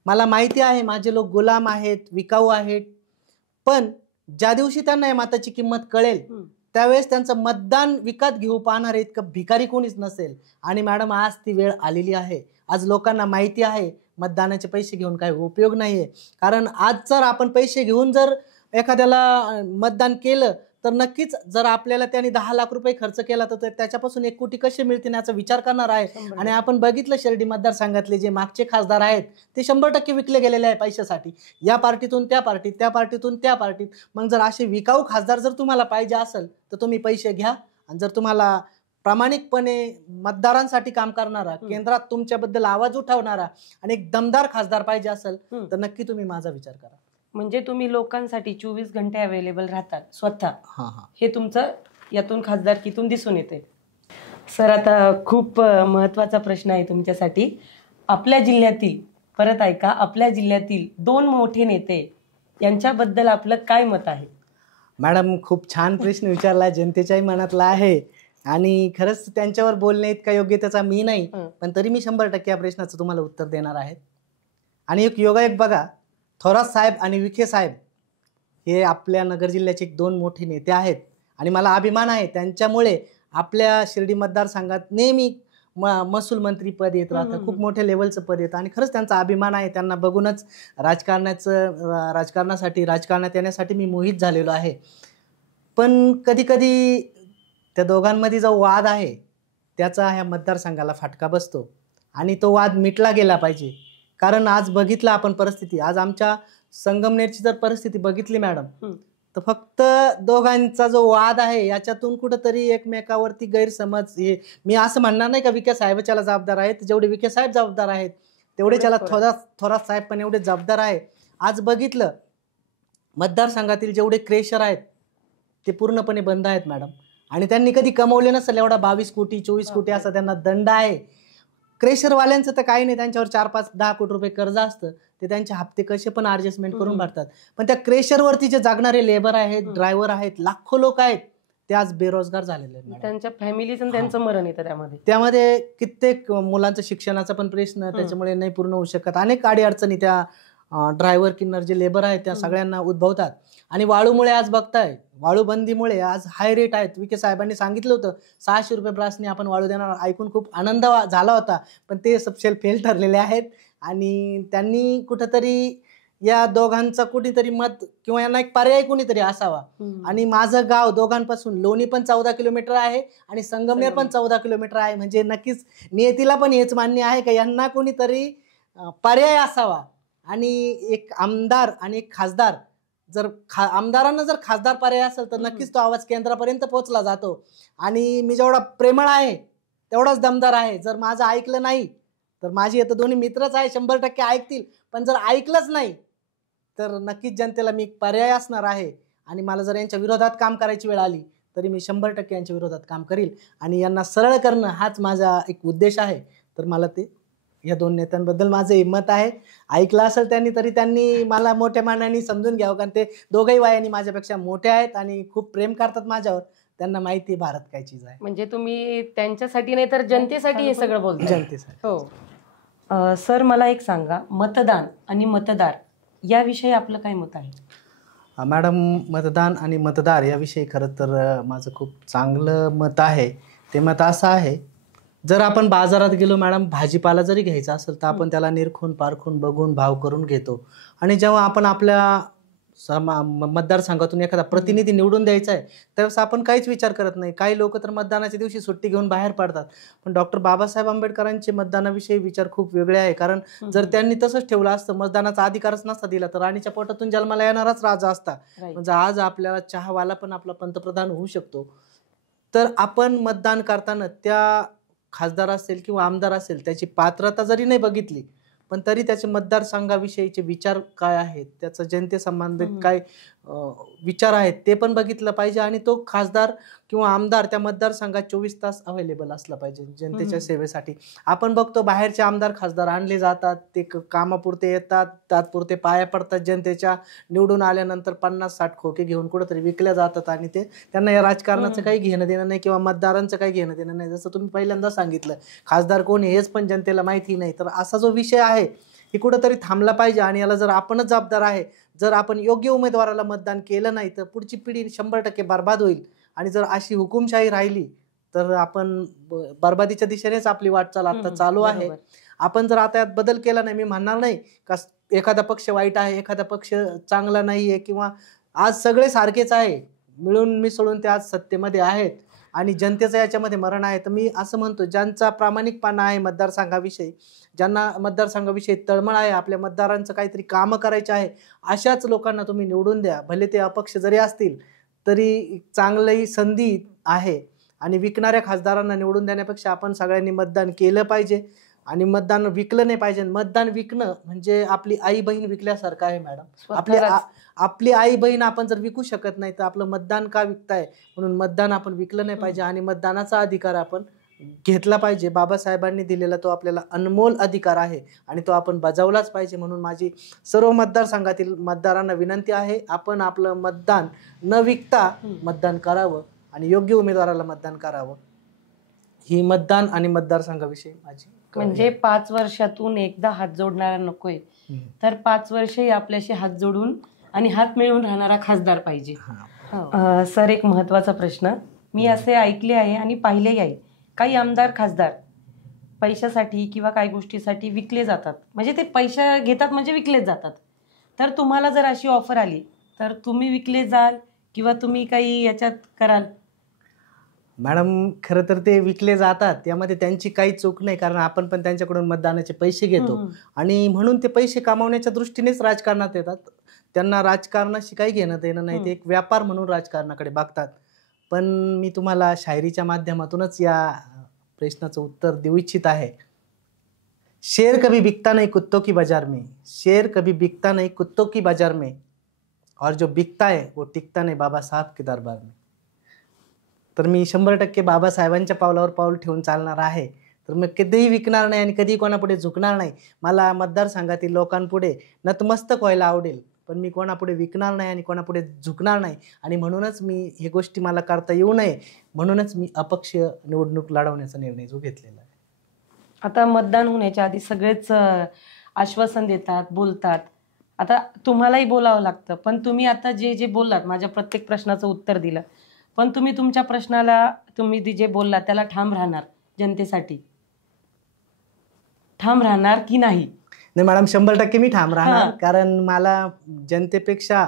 मला माहिती आहे माझे लोक गुलाम आहेत, विकाऊ आहेत, पण ज्या दिवशी त्यांना या मताची किंमत कळेल त्यावेळेस त्यांचं मतदान विकत घेऊ पाहणारे इतकं भिकारी कोणीच नसेल. आणि मॅडम आज ती वेळ आलेली आहे. आज लोकांना माहिती आहे मतदानाचे पैसे घेऊन काही उपयोग नाहीये. कारण आज जर आपण पैसे घेऊन जर एखाद्याला मतदान केलं तर नक्कीच जर आपल्याला त्यांनी 10 लाख रुपये खर्च केला तर त्याच्यापासून 1 कोटी कसे मिळतील याचा विचार करणार आहे. आणि आपण बघितलं शिर्डी मतदारसंघातले जे मागचे खासदार आहेत ते 100% विकले गेलेले आहे पैशासाठी. या पार्टीतून त्या पार्टीत, त्या पार्टीतून त्या पार्टीत. मग जर असे विकाऊ खासदार जर तुम्हाला पाहिजे असेल तर तुम्ही पैसे घ्या. आणि जर तुम्हाला प्रामाणिकपणे मतदारांसाठी काम करणारा, केंद्रात तुमच्याबद्दल आवाज उठवणारा आणि एक दमदार खासदार पाहिजे असेल तर नक्की तुम्ही माझा विचार करा. म्हणजे तुम्ही लोकांसाठी 24 घंटे अवेलेबल राहतात स्वतः, हे तुमचं यातून खासदारकीतून दिसून येते. सर, आता खूप महत्वाचा प्रश्न आहे तुमच्यासाठी. आपल्या जिल्ह्यातील, परत ऐका, आपल्या जिल्ह्यातील 2 मोठे नेते यांच्याबद्दल आपलं काय मत आहे? मॅडम खूप छान प्रश्न विचारला, जनतेच्याही मनातला आहे आणि खरंच त्यांच्यावर बोलणे इतका योग्य त्याचा मी नाही, पण तरी मी 100% या प्रश्नाचं तुम्हाला उत्तर देणार आहे. आणि एक योगायोग बघा, थोरात साहेब आणि विखे साहेब हे आपल्या नगर जिल्ह्याचे 2 मोठे नेते आहेत आणि मला अभिमान आहे त्यांच्यामुळे आपल्या शिर्डी मतदारसंघात नेहमी महसूल मंत्री पद येत राहतं, खूप मोठ्या लेवलचं पद येतं आणि खरंच त्यांचा अभिमान आहे. त्यांना बघूनच राजकारणासाठी राजकारणात येण्यासाठी मी मोहित झालेलो आहे. पण कधी कधी त्या दोघांमध्ये जो वाद आहे त्याचा ह्या मतदारसंघाला फटका बसतो आणि तो वाद मिटला गेला पाहिजे. कारण आज बघितलं आपण परिस्थिती, आज आमच्या संगमनेरची जर परिस्थिती बघितली मॅडम, तर फक्त दोघांचा जो वाद आहे याच्यातून कुठंतरी एकमेकावरती गैरसमज, हे मी असं म्हणणार नाही का विखे साहेबाच्याला जबाबदार आहेत, जेवढे विखे साहेब जबाबदार आहेत तेवढे त्याला थोरात साहेब पण एवढे जबाबदार आहे. आज बघितलं मतदारसंघातील जेवढे क्रेशर आहेत ते पूर्णपणे बंद आहेत मॅडम, आणि त्यांनी कधी कमवले नसेल एवढा 22 कोटी 24 कोटी असा त्यांना दंड आहे. क्रेशरवाल्यांचं तर काही नाही, त्यांच्यावर 4-5-10 कोटी रुपये कर्ज असतं, ते त्यांचे हप्ते कसे पण ॲडजस्टमेंट करून भरतात. पण त्या क्रेशरवरती जे जागणारे लेबर आहेत, ड्रायव्हर आहेत, लाखो लोक आहेत, ते आज बेरोजगार झालेले आहेत. त्यांच्या फॅमिलीचं त्यांचं मरण येतं त्यामध्ये कित्येक मुलांचं शिक्षणाचा पण प्रश्न त्याच्यामुळे नाही पूर्ण होऊ शकत. अनेक अडचणी त्या ड्रायव्हर किन्नर जे लेबर आहेत त्या सगळ्यांना उद्भवतात. आणि वाळूमुळे आज बघताय, वाळूबंदीमुळे आज हाय रेट आहेत. विखे साहेबांनी सांगितलं होतं 600 रुपये ब्रासने आपण वाळू देणार, ऐकून खूप आनंद झाला होता, पण ते सबसेल फेल ठरलेले आहेत. आणि त्यांनी कुठंतरी या दोघांचा कुठेतरी मत किंवा यांना एक पर्याय कोणीतरी असावा. आणि माझं गाव दोघांपासून लोणी पण 14 किलोमीटर आहे आणि संगमनेर पण 14 किलोमीटर आहे, म्हणजे नक्कीच नियतीला पण हेच मान्य आहे का यांना कोणीतरी पर्याय असावा. आणि एक आमदार आणि एक खासदार, जर आमदारांना जर खासदार पर्याय असेल तर नक्कीच तो आवाज केंद्रापर्यंत पोहोचला जातो. आणि मी जेवढा प्रेमळ आहे तेवढाच दमदार आहे. जर माझं ऐकलं नाही तर माझी आता दोन्ही मित्रच आहे, 100% ऐकतील, पण जर ऐकलंच नाही तर नक्कीच जनतेला मी पर्याय असणार आहे. आणि मला जर यांच्या विरोधात काम करायची वेळ आली तरी मी 100% यांच्या विरोधात काम करील. आणि यांना सरळ करणं हाच माझा एक उद्देश आहे. तर मला ते या दोन नेत्यांबद्दल माझं हिंमत आहे. ऐकलं असेल त्यांनी तरी त्यांनी मला मोठ्या मानाने समजून घ्यावं, कारण ते दोघंही वयाने माझ्यापेक्षा मोठे आहेत आणि खूप प्रेम करतात माझ्यावर. त्यांना माहिती भारत काय चीज आहे. म्हणजे तुम्ही त्यांच्यासाठी नाही तर जनतेसाठी हे सगळं बोलता. जनतेसाठी. हो सर, मला एक सांगा, मतदान आणि मतदार याविषयी आपलं काय मत आहे? मॅडम, मतदान आणि मतदार याविषयी खरं तर माझं खूप चांगलं मत आहे. ते मत असं आहे, जर आपण बाजारात गेलो मॅडम, भाजीपाला जरी घ्यायचा असेल तर आपण त्याला निरखून पारखून बघून भाव करून घेतो. आणि जेव्हा आपण आपल्या मतदारसंघातून एखादा प्रतिनिधी निवडून द्यायचा आहे त्यावेळेस आपण काहीच विचार करत नाही. काही लोक तर मतदानाच्या दिवशी सुट्टी घेऊन बाहेर पडतात, पण डॉक्टर बाबासाहेब आंबेडकरांचे मतदानाविषयी विचार खूप वेगळे आहे. कारण जर त्यांनी तसंच ठेवलं असतं, मतदानाचा अधिकारच नसता दिला, तर राणीच्या पोटातून जन्माला येणाराच राजा असता. म्हणजे आज आपल्याला चहावाला पण आपला पंतप्रधान होऊ शकतो. तर आपण मतदान करताना त्या खासदार असेल किंवा आमदार असेल त्याची पात्रता जरी नाही बघितली, पण तरी त्याचे मतदारसंघाविषयीचे विचार काय आहेत, त्याचा जनतेसंबंधित काय विचार आहेत ते पण बघितलं पाहिजे. आणि तो खासदार किंवा आमदार त्या मतदारसंघात 24 तास अवेलेबल असला पाहिजे जनतेच्या सेवेसाठी. आपण बघतो बाहेरचे आमदार खासदार आणले जातात, ते कामापुरते येतात, तात्पुरते पाया पडतात जनतेच्या, निवडून आल्यानंतर 50-60 खोके घेऊन कुठंतरी विकल्या जातात. आणि ते त्यांना या राजकारणाचं काही घेणं देणं नाही किंवा मतदारांचं काही घेणं देणं नाही. जसं तुम्ही पहिल्यांदा सांगितलं, खासदार कोण हेच पण जनतेला माहिती नाही. तर असा जो विषय आहे ही कुठंतरी थांबला पाहिजे. आणि याला जर आपणच जबाबदार आहे. जर आपण योग्य उमेदवाराला मतदान केलं नाही तर पुढची पिढी 100% बर्बाद होईल. आणि जर अशी हुकुमशाही राहिली तर आपण बर्बादीच्या दिशेनेच आपली वाटचाल आता चालू आहे. आपण जर आता यात बदल केला नाही, मी म्हणणार नाही का एखादा पक्ष वाईट आहे, एखादा पक्ष चांगला नाही आहे, किंवा आज सगळे सारखेच आहे, मिळून मिसळून ते आज सत्तेमध्ये आहेत आणि जनतेचं याच्यामध्ये मरण आहे. तर मी असं म्हणतो, ज्यांचा प्रामाणिकपणा आहे मतदारसंघाविषयी, ज्यांना मतदारसंघाविषयी तळमळ आहे, आपल्या मतदारांचं काहीतरी कामं करायचे आहे, अशाच लोकांना तुम्ही निवडून द्या. भले ते अपक्ष जरी असतील तरी चांगली संधी आहे. आणि विकणाऱ्या खासदारांना निवडून देण्यापेक्षा आपण सगळ्यांनी मतदान केलं पाहिजे आणि मतदान विकलं नाही पाहिजे. मतदान विकणं म्हणजे आपली आई बहीण विकल्यासारखं आहे मॅडम. आपली आई बहीण आपण जर विकू शकत नाही तर आपलं मतदान का विकताय? म्हणून मतदान आपण विकलं नाही पाहिजे आणि मतदानाचा अधिकार आपण घेतला पाहिजे. बाबासाहेबांनी दिलेला तो आपल्याला अनमोल अधिकार आहे आणि तो आपण बजावलाच पाहिजे. म्हणून माझी सर्व मतदारसंघातील मतदारांना विनंती आहे, आपण आपलं मतदान न विकता मतदान करावं आणि योग्य उमेदवाराला मतदान करावं. ही मतदान आणि मतदारसंघाविषयी माझी. म्हणजे 5 वर्षातून एकदा हात जोडणारा नकोय, तर 5 वर्षही आपल्याशी हात जोडून आणि हात मिळवून राहणारा खासदार पाहिजे. सर, एक महत्वाचा प्रश्न, मी असे ऐकले आहे आणि पाहिलेही आहे, काही आमदार खासदार पैशासाठी किंवा काही गोष्टीसाठी विकले जातात. म्हणजे ते पैसा घेतात म्हणजे विकले जातात. तर तुम्हाला जर अशी ऑफर आली तर तुम्ही विकले जाल किंवा तुम्ही काही याच्यात कराल? मॅडम, खरं तर ते विकले जातात, त्यामध्ये त्यांची काही चूक नाही, कारण आपण पण त्यांच्याकडून मतदानाचे पैसे घेतो आणि म्हणून ते पैसे कमावण्याच्या दृष्टीनेच राजकारणात येतात. त्यांना राजकारणाशी काही घेणं देणं नाही, ते एक व्यापार म्हणून राजकारणाकडे बघतात. पण मी तुम्हाला शायरीच्या माध्यमातूनच या प्रश्नाचं उत्तर देऊ इच्छित आहे. शेर कभी बिकता नहीं कुत्तों की बाजार में, शेर कभी बिकता नहीं कुत्तों की बाजार में, और जो बिकता है वो टिकता नहीं बाबा साहब के दरबार में. तर मी 100% बाबासाहेबांच्या पावलावर पाऊल ठेवून चालणार आहे. तर मी कधीही विकणार नाही आणि कधीही कोणापुढे झुकणार नाही. मला मतदारसंघातील लोकांपुढे नतमस्तक व्हायला आवडेल, पण मी कोणापुढे विकणार नाही आणि कोणापुढे झुकणार नाही. आणि म्हणूनच मी हे गोष्टी मला करता येऊ नये म्हणूनच मी अपक्ष निवडणूक लढवण्याचा निर्णय जो घेतलेला आहे. आता मतदान होण्याच्या आधी सगळेच आश्वासन देतात, बोलतात. आता तुम्हालाही बोलावं लागतं, पण तुम्ही आता जे जे बोललात, माझ्या प्रत्येक प्रश्नाचं उत्तर दिलं, पण तुम्ही तुमच्या प्रश्नाला, तुम्ही जे बोललात त्याला ठाम राहणार, जनतेसाठी ठाम राहणार की नाही? नाही मॅडम, 100% मी ठाम राहणार, कारण मला जनतेपेक्षा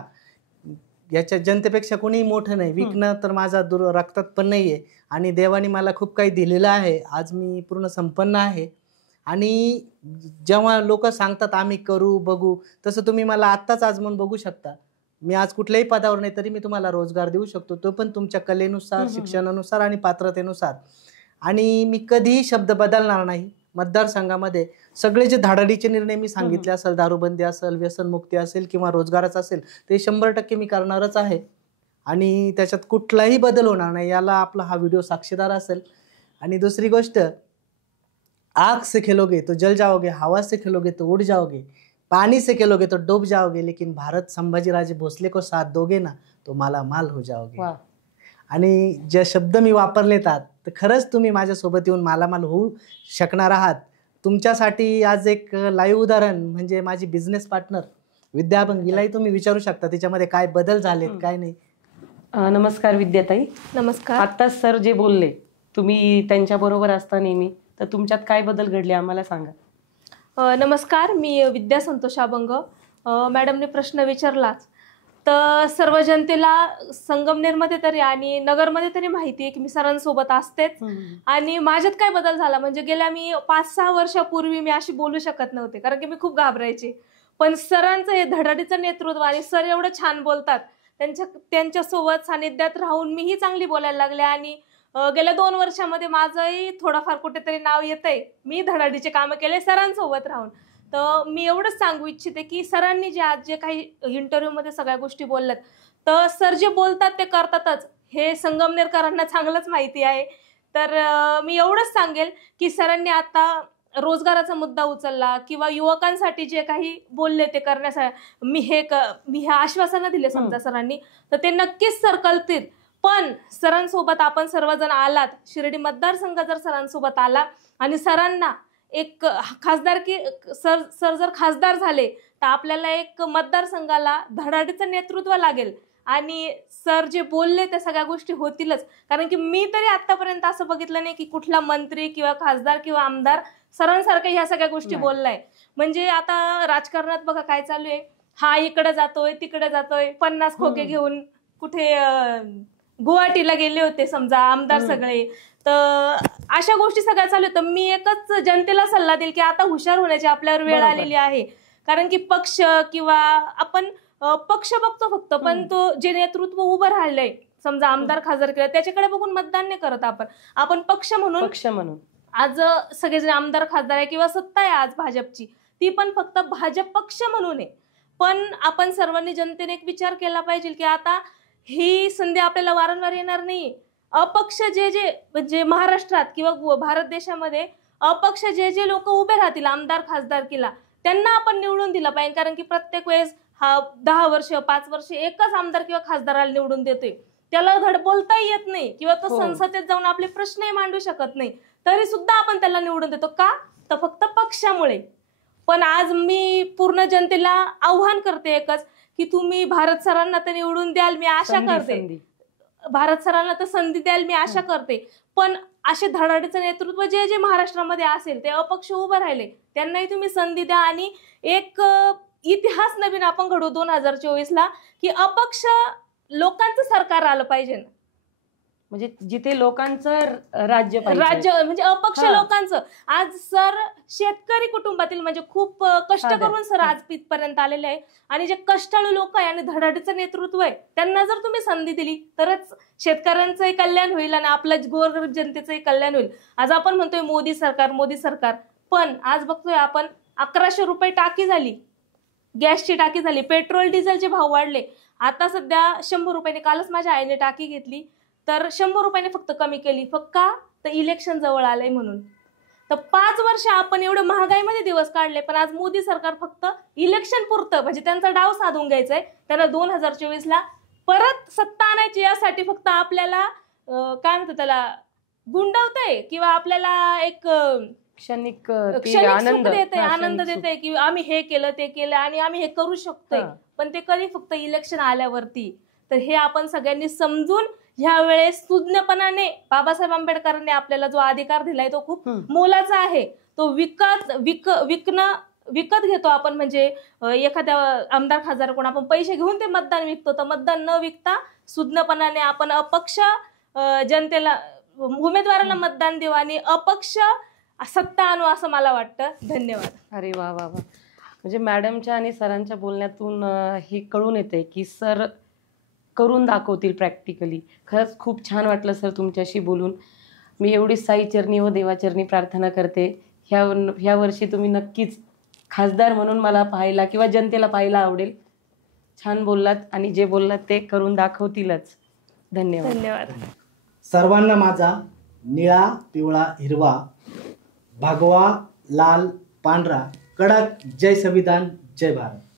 कोणीही मोठं नाही. विकणं तर माझा रक्तात पण नाहीये आणि देवाने मला खूप काही दिलेलं आहे. आज मी पूर्ण संपन्न आहे. आणि जेव्हा लोक सांगतात आम्ही करू बघू, तसं तुम्ही मला आत्ताच आजमावून बघू शकता. मी आज कुठल्याही पदावर नाही तरी मी तुम्हाला रोजगार देऊ शकतो, तो पण तुमच्या कलेनुसार, शिक्षणानुसार आणि पात्रतेनुसार. आणि मी कधीही शब्द बदलणार नाही. मतदारसंघामध्ये सगळे जे धाडाडीचे निर्णय मी सांगितले असेल, दारूबंदी असेल, व्यसनमुक्ती असेल किंवा रोजगाराचा असेल, ते 100% मी करणारच आहे आणि त्याच्यात कुठलाही बदल होणार नाही. याला आपला हा व्हिडिओ साक्षीदार असेल. आणि दुसरी गोष्ट, आग से खेलोगे तो जल जाओगे, हवा से खेलोगे तो उड़ जाओगे, पानी से खेलोगे तो डूब जाओगे, लेकिन भारत संभाजीराजे भोसले को साथ दोगे ना तो माला माल हो जाओगे. आणि जे शब्द मी वापरलेत तर खरंच तुम्ही माझ्यासोबत येऊन मालामाल होऊ शकणार आहात. तुमच्यासाठी आज एक लाईव्ह उदाहरण म्हणजे माझी बिझनेस पार्टनर विद्या अभंग, हिलाही तुम्ही विचारू शकता तिच्यामध्ये काय बदल झालेत काय नाही. नमस्कार विद्याताई. नमस्कार. आता सर जे बोलले, तुम्ही त्यांच्या बरोबर असता नेहमी, तर तुमच्यात काय बदल घडले आम्हाला सांगा. नमस्कार, मी विद्या संतोष अभंग. मॅडमने प्रश्न विचारलाच तर सर्व जनतेला संगमनेरमध्ये तरी आणि नगरमध्ये तरी माहिती आहे की मी सरांसोबत असतेच. आणि माझ्यात काय बदल झाला म्हणजे गेल्या मी 5-6 वर्षापूर्वी मी अशी बोलू शकत नव्हते, कारण की मी खूप घाबरायचे. पण सरांचं हे धडाडीचं नेतृत्व आणि सर एवढं छान बोलतात, त्यांच्यासोबत सानिध्यात राहून मीही चांगली बोलायला लागले. आणि गेल्या 2 वर्षामध्ये माझंही थोडंफार कुठेतरी नाव येतंय. मी धडाडीचे कामं केले सरांसोबत राहून. तर मी एवढंच सांगू इच्छिते की सरांनी आज जे काही इंटरव्ह्यूमध्ये सगळ्या गोष्टी बोलल्यात, तर सर जे बोलतात ते करतातच, हे संगमनेरकरांना चांगलंच माहिती आहे. तर मी एवढंच सांगेल की सरांनी आता रोजगाराचा मुद्दा उचलला किंवा युवकांसाठी जे काही बोलले ते करण्यासाठी मी हे आश्वासनं दिले समजा सरांनी, तर ते नक्कीच सर करतील. पण सरांसोबत आपण सर्वजण आलात, शिर्डी मतदारसंघ जर सरांसोबत आला आणि सरांना एक खासदारकी सर जर खासदार झाले तर आपल्याला एक मतदारसंघाला धडाडीचं नेतृत्व लागेल आणि सर जे बोलले त्या सगळ्या गोष्टी होतीलच. कारण की मी तरी आतापर्यंत असं बघितलं नाही की कुठला मंत्री किंवा खासदार किंवा आमदार सरांसारख्या ह्या सगळ्या गोष्टी बोललाय. म्हणजे आता राजकारणात बघा काय चालू आहे, हा इकडे जातोय तिकडे जातोय, 50 खोके घेऊन कुठे गुवाहाटीला गेले होते समजा आमदार सगळे. तर अशा गोष्टी सगळ्या चालू आहेत. मी एकच जनतेला सल्ला देईल की आता हुशार होण्याची आपल्यावर वेळ आलेली आहे. कारण की पक्ष किंवा आपण पक्ष बघतो फक्त, पण तो जे नेतृत्व उभं राहिलंय समजा आमदार खासदार केलं त्याच्याकडे बघून मतदान नाही करत आपण पक्ष म्हणून आज सगळेजण आमदार खासदार आहे किंवा सत्ता आहे आज भाजपची, ती पण फक्त भाजप पक्ष म्हणून आहे. पण आपण सर्वांनी जनतेने एक विचार केला पाहिजे की आता ही संधी आपल्याला वारंवार येणार नाही. अपक्ष जे म्हणजे महाराष्ट्रात किंवा भारत देशामध्ये अपक्ष जे लोक उभे राहतील आमदार खासदारकीला त्यांना आपण निवडून दिलं पाहिजे. कारण की प्रत्येक वेळेस हा 10 वर्ष 5 वर्ष एकच आमदार किंवा खासदाराला निवडून देतोय, त्याला धड बोलताही येत नाही किंवा तो संसदेत जाऊन आपले प्रश्नही मांडू शकत नाही, तरी सुद्धा आपण त्याला निवडून देतो का, तर फक्त पक्षामुळे. पण आज मी पूर्ण जनतेला आव्हान करते एकच की तुम्ही भारत सरांना तर निवडून द्याल, मी आशा करते भारत सरांना तर संधी द्याल मी आशा करते. पण असे धडाडीचं नेतृत्व जे महाराष्ट्रामध्ये असेल ते अपक्ष उभं राहिले त्यांनाही तुम्ही संधी द्या आणि एक इतिहास नवीन आपण घडवू 2024 ला की अपक्ष लोकांचं सरकार आलं पाहिजे ना. म्हणजे जिथे लोकांचं राज्य पाहिजे. राज्य म्हणजे अपक्ष हा. लोकांचं. आज सर शेतकरी कुटुंबातील म्हणजे खूप कष्ट साधे. करून सर आज इथपर्यंत आलेले आहे. आणि जे कष्टाळू लोक आहे आणि धडाडीचं नेतृत्व आहे त्यांना जर तुम्ही संधी दिली तरच शेतकऱ्यांचंही कल्याण होईल आणि आपल्या गोरगरीब जनतेचंही कल्याण होईल. आज आपण म्हणतोय मोदी सरकार मोदी सरकार, पण आज बघतोय आपण 1100 रुपये टाकी झाली, गॅसची टाकी झाली, पेट्रोल डिझेलचे भाव वाढले. आता सध्या 100 रुपयाने, कालच माझ्या आईने टाकी घेतली तर 100 रुपयाने फक्त कमी केली. फक्त का तर इलेक्शन जवळ आलंय म्हणून. तर 5 वर्ष आपण एवढं महागाईमध्ये दिवस काढले, पण आज मोदी सरकार फक्त इलेक्शन पुरतं म्हणजे त्यांचा डाव साधून घ्यायचाय. त्यांना 2024ला परत सत्ता आणायची, यासाठी फक्त आपल्याला काय म्हणतात त्याला गुंडवतंय किंवा आपल्याला एक क्षणिक सुख देते, आनंद देते की आम्ही हे केलं ते केलं आणि आम्ही हे करू शकतोय. पण ते कधी फक्त इलेक्शन आल्यावरती. तर हे आपण सगळ्यांनी समजून ह्या वेळेस सुज्ञपणाने बाबासाहेब आंबेडकरांनी आपल्याला जो अधिकार दिलाय तो खूप मोलाचा आहे. तो विकत घेतो आपण. म्हणजे एखाद्या आमदार खासदार कोण आपण पैसे घेऊन ते मतदान विकतो. तर मतदान न विकता सुज्ञपणाने आपण अपक्ष जनतेला उमेदवाराला मतदान देऊ आणि अपक्ष सत्ता आणू असं मला वाटतं. धन्यवाद. अरे वा वा वा. म्हणजे मॅडमच्या आणि सरांच्या बोलण्यातून हे कळून येते की सर करून दाखवतील प्रॅक्टिकली. खरंच खूप छान वाटलं सर तुमच्याशी बोलून. मी एवढी साईचरणी व देवाचरणी प्रार्थना करते ह्या वर्षी तुम्ही नक्कीच खासदार म्हणून मला पाहायला किंवा जनतेला पाहायला आवडेल. छान बोललात आणि जे बोललात ते करून दाखवतीलच. धन्यवाद. धन्यवाद. सर्वांना माझा निळा पिवळा हिरवा भगवा लाल पांढरा कडक जय संविधान जय भारत.